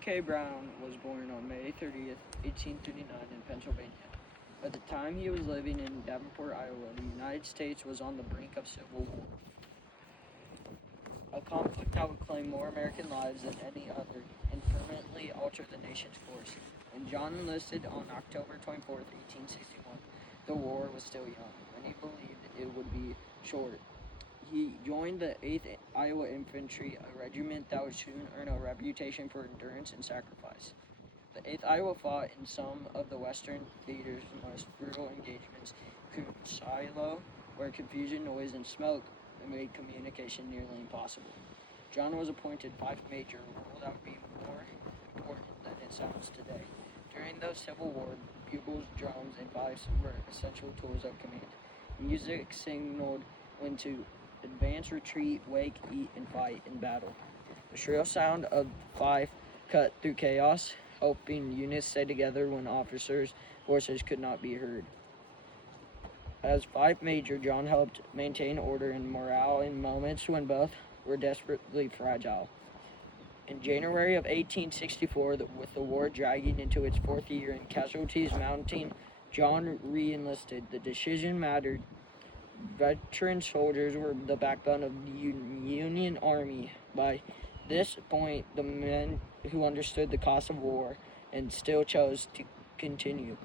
K. Brown was born on May 30th, 1839 in Pennsylvania. At the time he was living in Davenport, Iowa, the United States was on the brink of civil war, a conflict that would claim more American lives than any other and permanently alter the nation's course. When John enlisted on October 24th, 1861, the war was still young, and he believed it would be short. He joined the 8th Iowa Infantry, a regiment that would soon earn a reputation for endurance and sacrifice. The 8th Iowa fought in some of the Western theater's most brutal engagements, Silo, where confusion, noise, and smoke made communication nearly impossible. John was appointed 5th Major, a role that would be more important than it sounds today. During the Civil War, bugles, drums, and fifes were essential tools of command. Music signaled when to advance, retreat, wake, eat, and fight in battle. The shrill sound of the fife cut through chaos, helping units stay together when officers' voices could not be heard. As 5th Major, John helped maintain order and morale in moments when both were desperately fragile. In January of 1864, with the war dragging into its 4th year and casualties mounting, John re-enlisted. The decision mattered. Veteran soldiers were the backbone of the Union Army. By this point, the men who understood the cost of war and still chose to continue.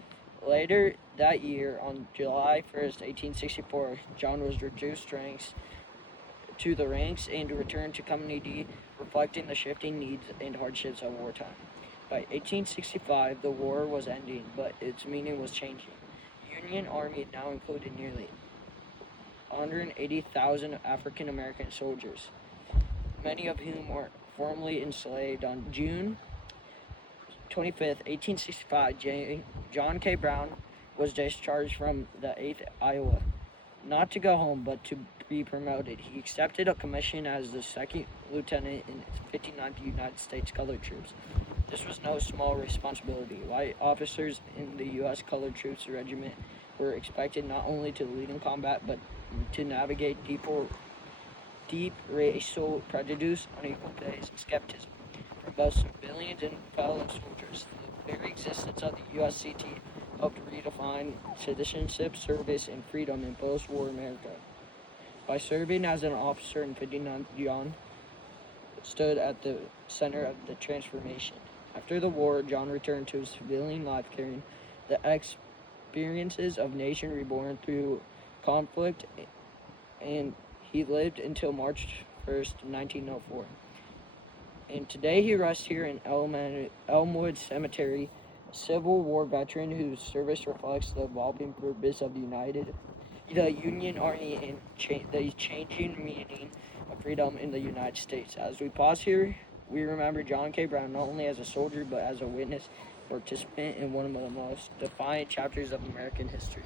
Later that year, on July 1st, 1864, John was reduced to the ranks and returned to Company D, reflecting the shifting needs and hardships of wartime. By 1865, the war was ending, but its meaning was changing. The Union Army now included nearly 180,000 African American soldiers, many of whom were formerly enslaved. On June 25th, 1865, John K. Brown was discharged from the 8th Iowa, not to go home, but to be promoted. He accepted a commission as the 2nd lieutenant in the 59th United States Colored Troops. This was no small responsibility. White officers in the U.S. Colored Troops Regiment were expected not only to lead in combat, but to navigate deep racial prejudice, unequal pay, and skepticism from both civilians and fellow soldiers. The very existence of the USCT helped redefine citizenship, service, and freedom in post-war America. By serving as an officer in 59th, John stood at the center of the transformation. After the war, John returned to his civilian life, carrying the experiences of nation reborn through conflict, and he lived until March 1st, 1904. And today he rests here in Elmwood Cemetery, a Civil War veteran whose service reflects the evolving purpose of the Union Army and the changing meaning of freedom in the United States. As we pause here, we remember John K. Brown not only as a soldier, but as a witness, participant in one of the most defiant chapters of American history.